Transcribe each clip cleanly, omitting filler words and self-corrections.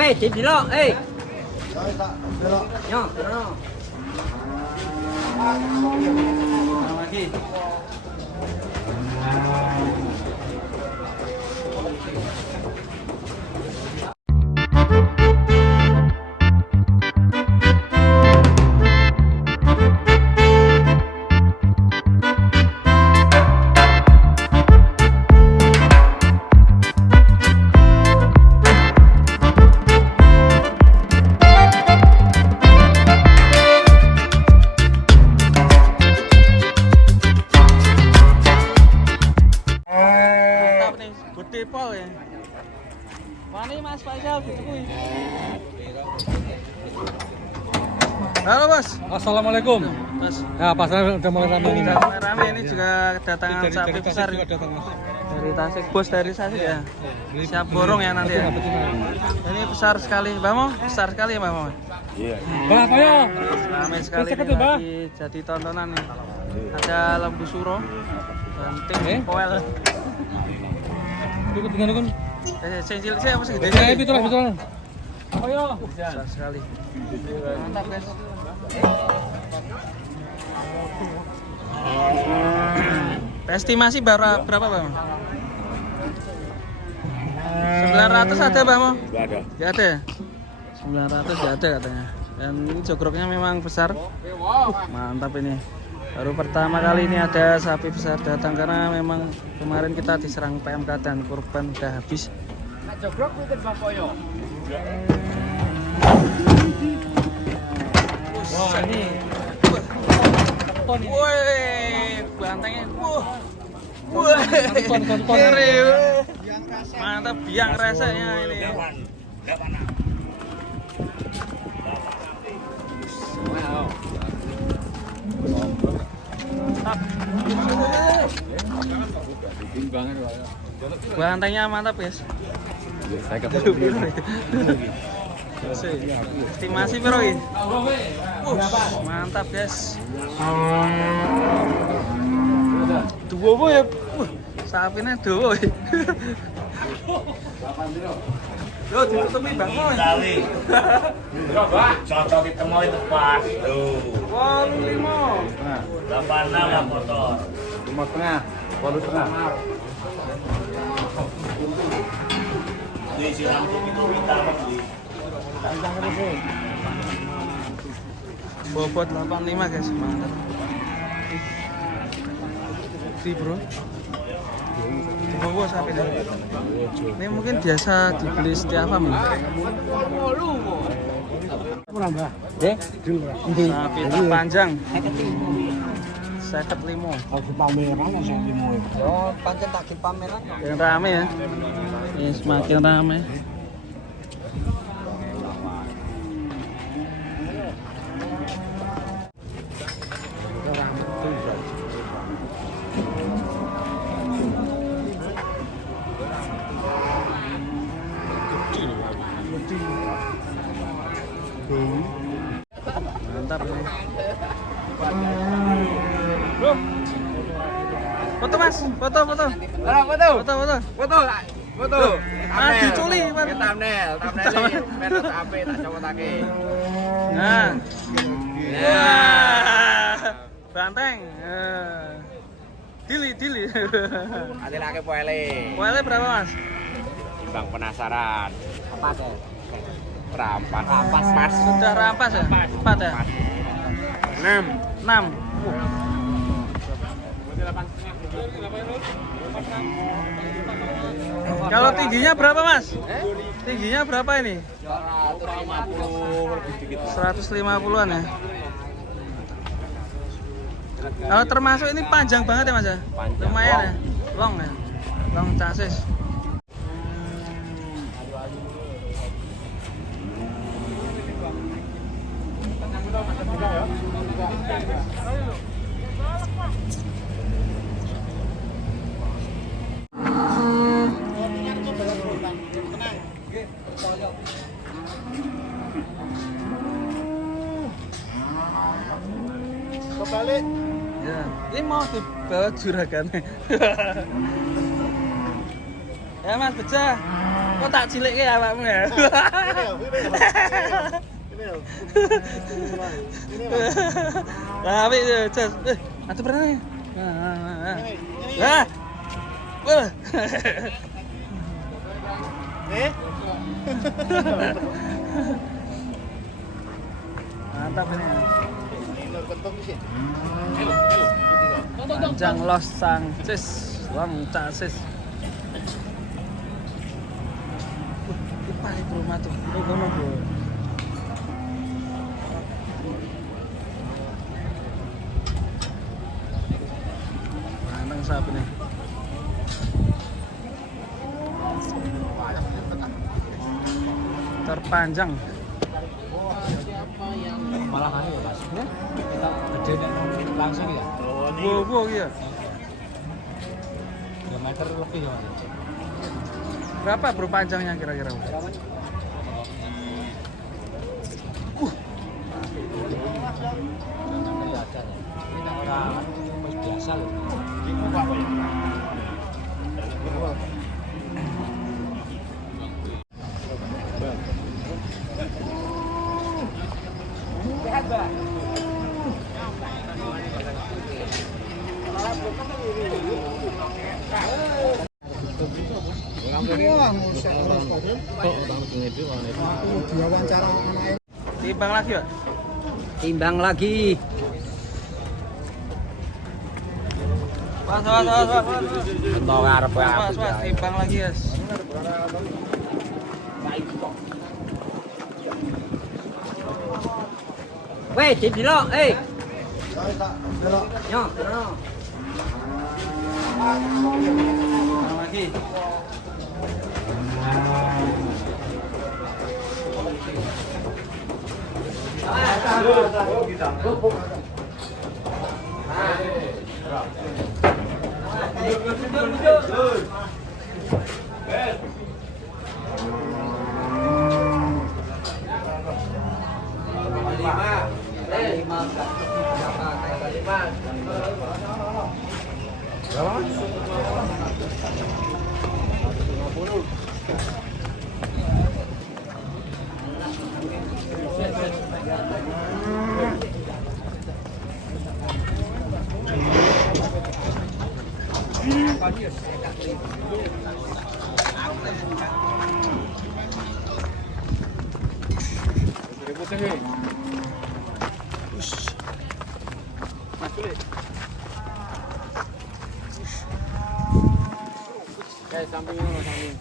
Weh, chim gì đó, ê. Nhá, nó. Lagi. Pol ya. Wani Mas Faisal gitu kuy. Halo Bos. Assalamualaikum. Mas. Ya pasar udah mulai ramai ini. Udah mulai ramai ini juga kedatangan sapi besar dari Tasik. Bos dari Tasik ya. Siap borong ya nanti ya. Ini besar sekali, Mbak Mo. Besar sekali ya Mbak Mo. Iya. Bah, ayo. Ramai sekali ini lagi jadi tontonan nih. Ada lembu suro dan tim poel. Ikut dengan ikut. Senjil saya apa sih gede? Saya itu lah betul. Ayo. Besar sekali. Mantap guys. Estimasi berapa Bang? 900 ada Bang? Enggak ada. Enggak ada. 900 enggak ada katanya. Dan ini jogroknya memang besar. Mantap ini. Baru pertama kali ini ada sapi besar datang karena memang kemarin kita diserang PMK dan korban udah habis. Jogrok itu Bang Koyo. Wah ini. Woi, bantengnya. Wah. Kere. Mantap biang rasanya ini. Bantengnya mantap guys. Estimasi bro ini. Mantap guys. Dua boy ya. Sapinya dua. Yo ditutupi Bang Moy. Kali. Coba cocok ketemu itu pas. Tuh. 85. Nah, 86 lah motor. 5,5. 8,5. Di silang itu kita beli. Bobot 85 guys, mantap. Si bro. Bawa sapi dah. Ini mungkin biasa dibeli setiap apa nih? Sapi panjang. 55. Aku pameran langsung dimulai. Yo, pancen tak pameran. Yang rame ya. Ini semakin rame. Mantap ini. Bro. Foto Mas, foto. Foto. Maju culi, Mas. Thumbnail merek HP tak copotake. Nah. Wah. Banteng. Dili. Atilake poele. Poele berapa Mas? Bang penasaran. Apa deh? Rampas. Pas. Sudah rampas ya? 4 ya? 6. Kalau tingginya berapa Mas? Tingginya berapa ini? 150-an ya? Kalau termasuk ini panjang banget ya Mas ya? Lumayan ya? Long ya? Long chassis. Balik. Ya, ini mau dibawa juragannya. Ya Mas, pecah. Kok tak cilik ya awakmu ya? Tapi Jos, atuh pernah ya? Nah. Wah. Mantap ini. Panjang los sangcis, long casis. Pahit rumah tuh, kono bro. Manteng sapi nih. Terpanjang. Malah anu ya, Mas. Gede langsung ya. Wow, iya. 2 meter lebih ya, Mas. Berapa bro panjangnya kira-kira? Biasa loh. Timbang lagi, Pak. Timbang lagi. Pas. Entok arep Pas, timbang lagi, guys. Weh, dilo, Yo, Timbang lagi.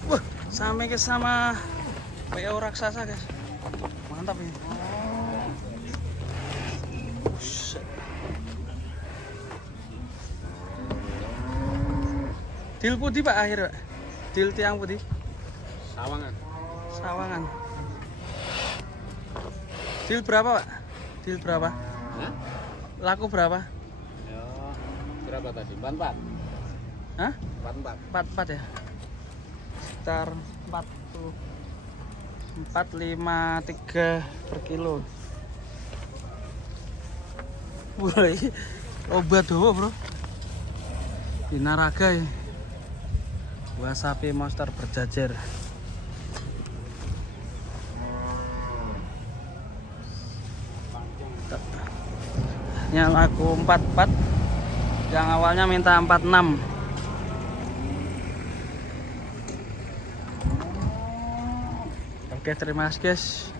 Wah, sampai ke sama PO raksasa, guys. Mantap ini. Dil putih Pak akhir, Pak. Dil tiang putih. Sawangan. Dil berapa, Pak? Dil berapa? Hah? Laku berapa? Ya, berapa tadi? 44. Hah? 44. 44 ya? Sekitar 40. 453 per kilo. Woi, obat doang, Bro. Di Naraga ya. Buah sapi monster berjajar. Yang laku 44, yang awalnya minta 46. Oke, terima kasih guys.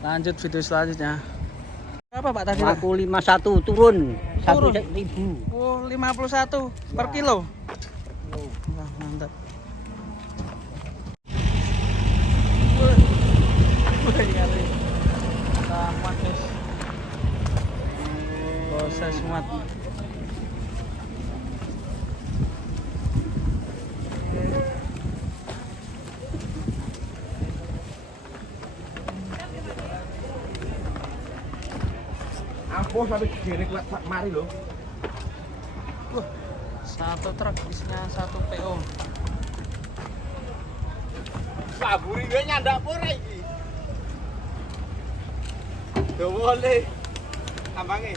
Lanjut video selanjutnya. Berapa Pak tadi? Pak? Aku 51 turun. Turun. 1.000. Oh, 51 per kilo. Wah, mantap. Muat guys. Proses muat. Ampuh sampai gini kuat mari loh. Satu truk isinya 1 PO. Saburi gue nyandak pura iki. Dawa le. Tambange.